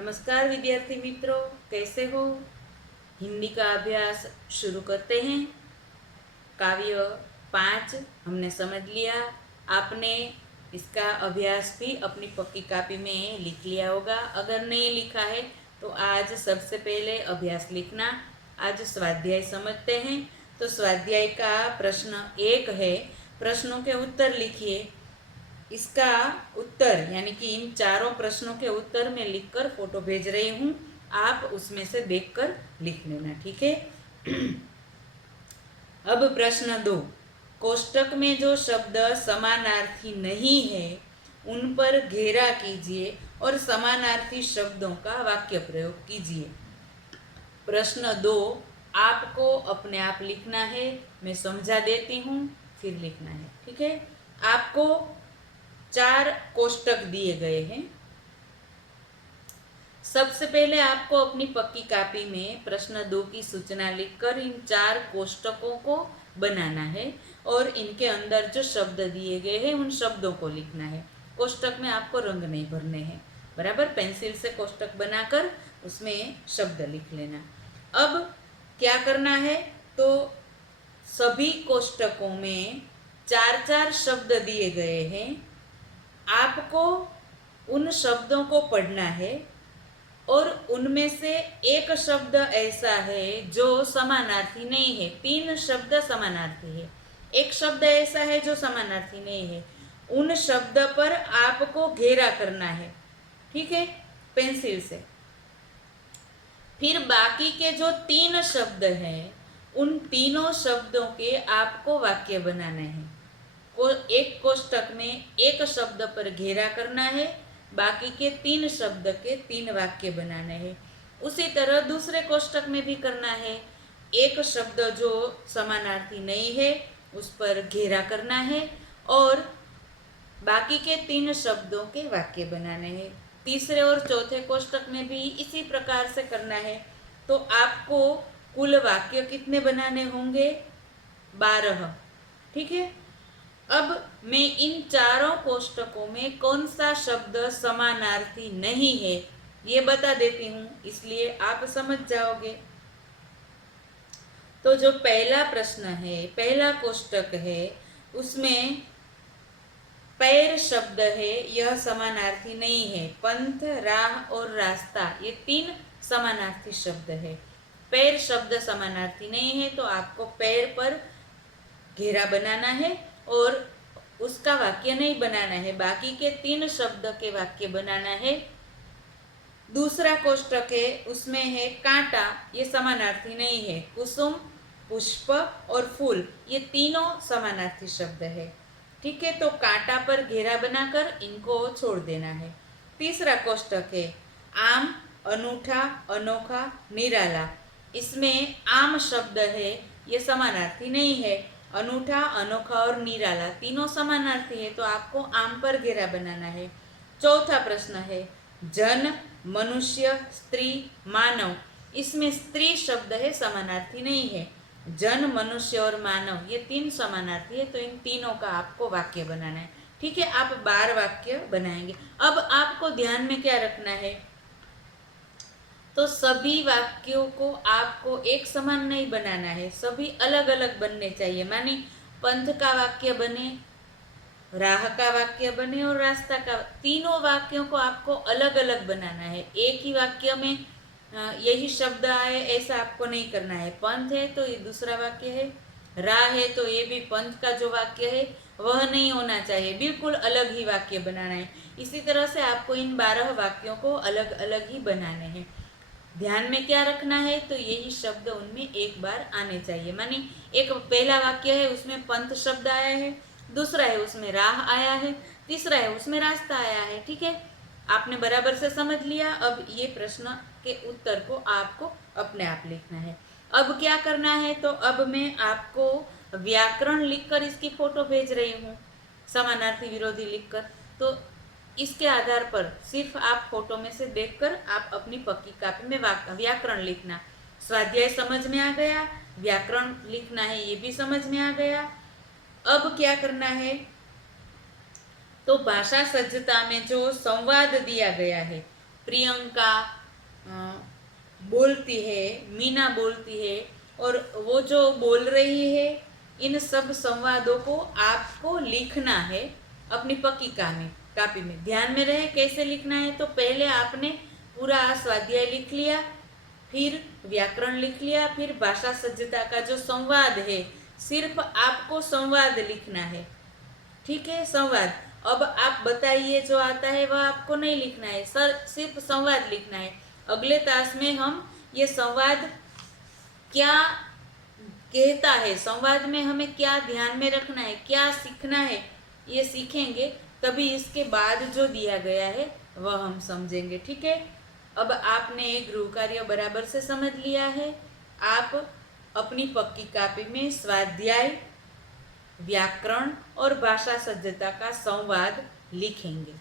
नमस्कार विद्यार्थी मित्रों, कैसे हो। हिंदी का अभ्यास शुरू करते हैं। काव्य 5 हमने समझ लिया। आपने इसका अभ्यास भी अपनी पक्की कॉपी में लिख लिया होगा। अगर नहीं लिखा है तो आज सबसे पहले अभ्यास लिखना। आज स्वाध्याय समझते हैं। तो स्वाध्याय का प्रश्न 1 है। प्रश्नों के उत्तर लिखिए। इसका उत्तर यानी कि इन चारों प्रश्नों के उत्तर मैं लिखकर फोटो भेज रही हूँ। आप उसमें से देखकर लिख लेना, ठीक है। अब प्रश्न 2। कोष्टक में जो शब्द समानार्थी नहीं है उन पर घेरा कीजिए और समानार्थी शब्दों का वाक्य प्रयोग कीजिए। प्रश्न 2 आपको अपने आप लिखना है। मैं समझा देती हूँ, फिर लिखना है, ठीक है। आपको 4 कोष्टक दिए गए हैं। सबसे पहले आपको अपनी पक्की कॉपी में प्रश्न 2 की सूचना लिखकर इन 4 कोष्टकों को बनाना है और इनके अंदर जो शब्द दिए गए हैं उन शब्दों को लिखना है। कोष्टक में आपको रंग नहीं भरने हैं, बराबर। पेंसिल से कोष्टक बनाकर उसमें शब्द लिख लेना। अब क्या करना है, तो सभी कोष्टकों में 4-4 शब्द दिए गए हैं। आपको उन शब्दों को पढ़ना है और उनमें से एक शब्द ऐसा है जो समानार्थी नहीं है। 3 शब्द समानार्थी है, एक शब्द ऐसा है जो समानार्थी नहीं है। उन शब्द पर आपको घेरा करना है, ठीक है, पेंसिल से। फिर बाकी के जो 3 शब्द हैं उन तीनों शब्दों के आपको वाक्य बनाने हैं। एक कोष्टक में एक शब्द पर घेरा करना है, बाकी के 3 शब्द के 3 वाक्य बनाने हैं। उसी तरह दूसरे कोष्टक में भी करना है। एक शब्द जो समानार्थी नहीं है उस पर घेरा करना है और बाकी के 3 शब्दों के वाक्य बनाने हैं। तीसरे और चौथे कोष्टक में भी इसी प्रकार से करना है। तो आपको कुल वाक्य कितने बनाने होंगे? 12, ठीक है। अब मैं इन चारों कोष्टकों में कौन सा शब्द समानार्थी नहीं है ये बता देती हूँ, इसलिए आप समझ जाओगे। तो जो पहला प्रश्न है, पहला कोष्टक है, उसमें पैर शब्द है, यह समानार्थी नहीं है। पंथ, राह और रास्ता ये 3 समानार्थी शब्द है। पैर शब्द समानार्थी नहीं है तो आपको पैर पर घेरा बनाना है और उसका वाक्य नहीं बनाना है। बाकी के 3 शब्द के वाक्य बनाना है। दूसरा कोष्टक है, उसमें है कांटा, ये समानार्थी नहीं है। कुसुम, पुष्प और फूल ये तीनों समानार्थी शब्द है, ठीक है। तो कांटा पर घेरा बनाकर इनको छोड़ देना है। तीसरा कोष्टक है आम, अनूठा, अनोखा, निराला। इसमें आम शब्द है, ये समानार्थी नहीं है। अनूठा, अनोखा और निराला तीनों समानार्थी है तो आपको आम पर घेरा बनाना है। चौथा प्रश्न है जन, मनुष्य, स्त्री, मानव। इसमें स्त्री शब्द है, समानार्थी नहीं है। जन, मनुष्य और मानव ये 3 समानार्थी है तो इन तीनों का आपको वाक्य बनाना है, ठीक है। आप 12 वाक्य बनाएंगे। अब आपको ध्यान में क्या रखना है, तो सभी वाक्यों को आपको एक समान नहीं बनाना है, सभी अलग अलग बनने चाहिए। माने पंथ का वाक्य बने, राह का वाक्य बने और रास्ता का। तीनों वाक्यों को आपको अलग अलग बनाना है। एक ही वाक्य में यही शब्द आए ऐसा आपको नहीं करना है। पंथ है तो ये दूसरा वाक्य है, राह है तो ये भी पंथ का जो वाक्य है वह नहीं होना चाहिए, बिल्कुल अलग ही वाक्य बनाना है। इसी तरह से आपको इन 12 वाक्यों को अलग अलग ही बनाने हैं। ध्यान में क्या रखना है, तो यही शब्द उनमें एक बार आने चाहिए। माने एक पहला वाक्य है उसमें पंथ शब्द आया है, दूसरा है उसमें राह आया है, तीसरा है उसमें रास्ता आया है, ठीक है। आपने बराबर से समझ लिया। अब ये प्रश्न के उत्तर को आपको अपने आप लिखना है। अब क्या करना है, तो अब मैं आपको व्याकरण लिखकर इसकी फोटो भेज रही हूँ, समानार्थी विरोधी लिखकर। तो इसके आधार पर सिर्फ आप फोटो में से देखकर आप अपनी पक्की कॉपी में व्याकरण लिखना। स्वाध्याय समझ में आ गया, व्याकरण लिखना है ये भी समझ में आ गया। अब क्या करना है, तो भाषा सज्जता में जो संवाद दिया गया है, प्रियंका बोलती है, मीना बोलती है, और वो जो बोल रही है, इन सब संवादों को आपको लिखना है अपनी पक्की कापी में। ध्यान में रहे कैसे लिखना है, तो पहले आपने पूरा स्वाध्याय लिख लिया, फिर व्याकरण लिख लिया, फिर भाषा सज्जता का जो संवाद है, सिर्फ आपको संवाद लिखना है, ठीक है, संवाद। अब आप बताइए जो आता है वह आपको नहीं लिखना है, सर सिर्फ संवाद लिखना है। अगले तास में हम ये संवाद क्या कहता है, संवाद में हमें क्या ध्यान में रखना है, क्या सीखना है, ये सीखेंगे, तभी इसके बाद जो दिया गया है वह हम समझेंगे, ठीक है। अब आपने गृह कार्य बराबर से समझ लिया है। आप अपनी पक्की कापी में स्वाध्याय, व्याकरण और भाषा सज्जता का संवाद लिखेंगे।